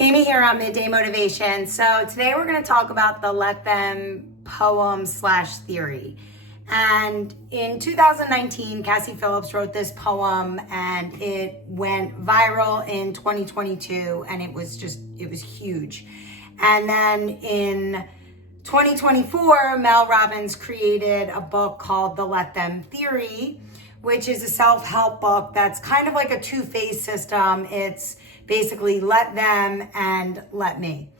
Amy here on Midday Motivation. So today we're going to talk about the Let Them poem slash theory. And in 2019, Cassie Phillips wrote this poem and it went viral in 2022 and it was huge. And then in 2024, Mel Robbins created a book called The Let Them Theory, which is a self-help book that's kind of like a two-phase system. It's basically let them and let me.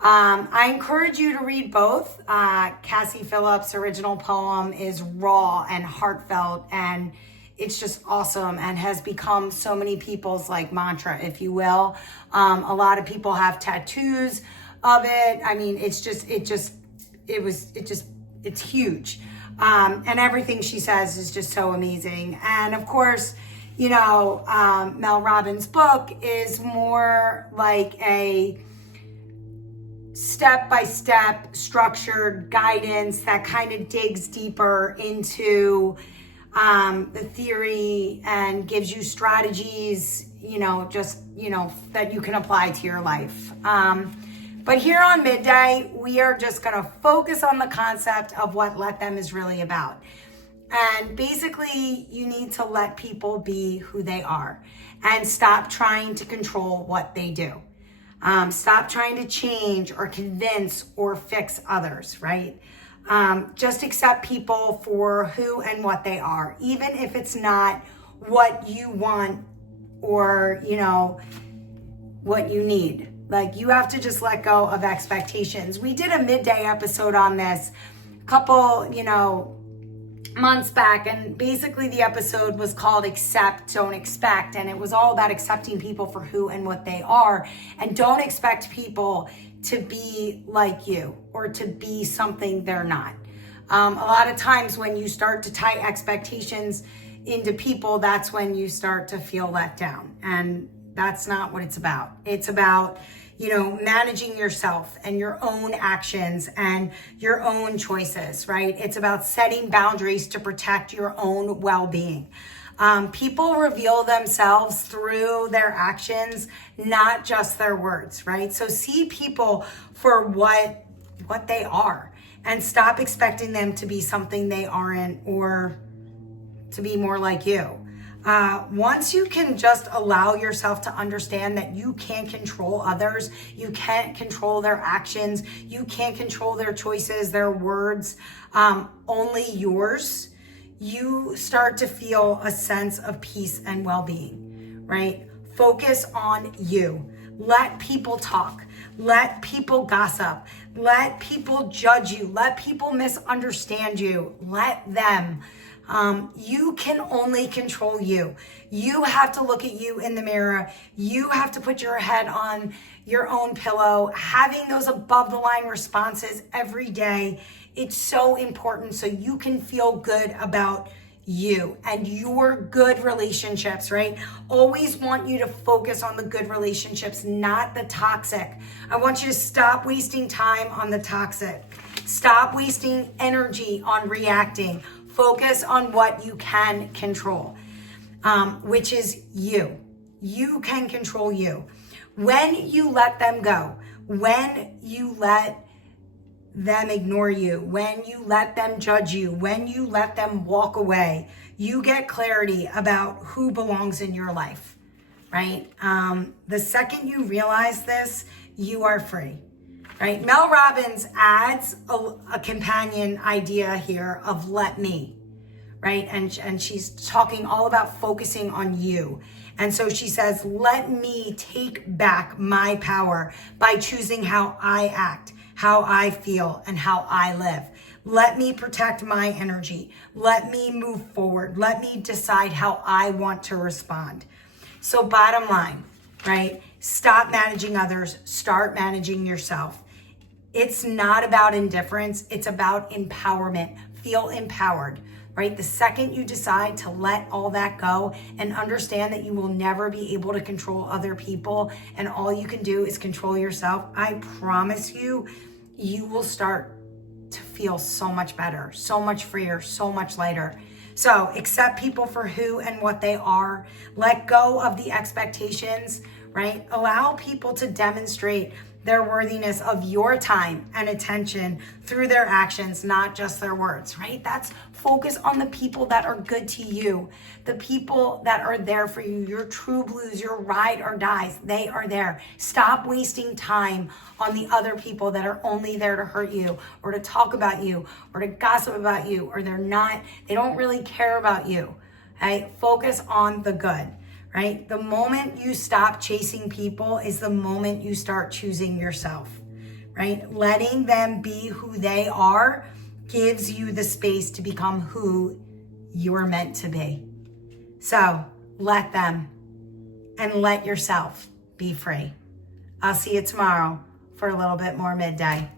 I encourage you to read both. Cassie Phillips' original poem is raw and heartfelt, and it's just awesome and has become so many people's like mantra, if you will. A lot of people have tattoos of it. I mean, it's huge. And everything she says is just so amazing. And of course, you know, Mel Robbins' book is more like a step-by-step structured guidance that kind of digs deeper into the theory and gives you strategies, that you can apply to your life. But here on Midday, we are just going to focus on the concept of what Let Them is really about. And basically, you need to let people be who they are and stop trying to control what they do. Stop trying to change or convince or fix others, right? Just accept people for who and what they are, even if it's not what you want or, what you need. Like, you have to just let go of expectations. We did a Midday episode on this a couple, months back, and basically the episode was called Accept, Don't Expect, and it was all about accepting people for who and what they are, and don't expect people to be like you or to be something they're not. A lot of times when you start to tie expectations into people, that's when you start to feel let down, and that's not what it's about. It's about managing yourself and your own actions and your own choices, right? It's about setting boundaries to protect your own well-being. People reveal themselves through their actions, not just their words, right? So see people for what they are and stop expecting them to be something they aren't or to be more like you. Once you can just allow yourself to understand that you can't control others, you can't control their actions, you can't control their choices, their words, only yours, you start to feel a sense of peace and well-being, right? Focus on you. Let people talk. Let people gossip. Let people judge you. Let people misunderstand you. Let them. You can only control you. You have to look at you in the mirror. You have to put your head on your own pillow. Having those above the line responses every day, it's so important so you can feel good about you and your good relationships, right? Always want you to focus on the good relationships, not the toxic. I want you to stop wasting time on the toxic. Stop wasting energy on reacting. Focus on what you can control, which is you. You can control you. When you let them go, when you let them ignore you, when you let them judge you, when you let them walk away, you get clarity about who belongs in your life, right? The second you realize this, you are free. Right? Mel Robbins adds a companion idea here of let me, right? And she's talking all about focusing on you. And so she says, let me take back my power by choosing how I act, how I feel, and how I live. Let me protect my energy. Let me move forward. Let me decide how I want to respond. So bottom line, right? Stop managing others. Start managing yourself. It's not about indifference. It's about empowerment. Feel empowered, right? The second you decide to let all that go and understand that you will never be able to control other people and all you can do is control yourself, I promise you, you will start to feel so much better, so much freer, so much lighter. So accept people for who and what they are. Let go of the expectations, right? Allow people to demonstrate their worthiness of your time and attention through their actions, not just their words, right? That's focus on the people that are good to you, the people that are there for you, your true blues, your ride or dies. They are there. Stop wasting time on the other people that are only there to hurt you or to talk about you or to gossip about you, or they don't really care about you. Right? Focus on the good. Right? The moment you stop chasing people is the moment you start choosing yourself, right? Letting them be who they are gives you the space to become who you are meant to be. So let them and let yourself be free. I'll see you tomorrow for a little bit more midday.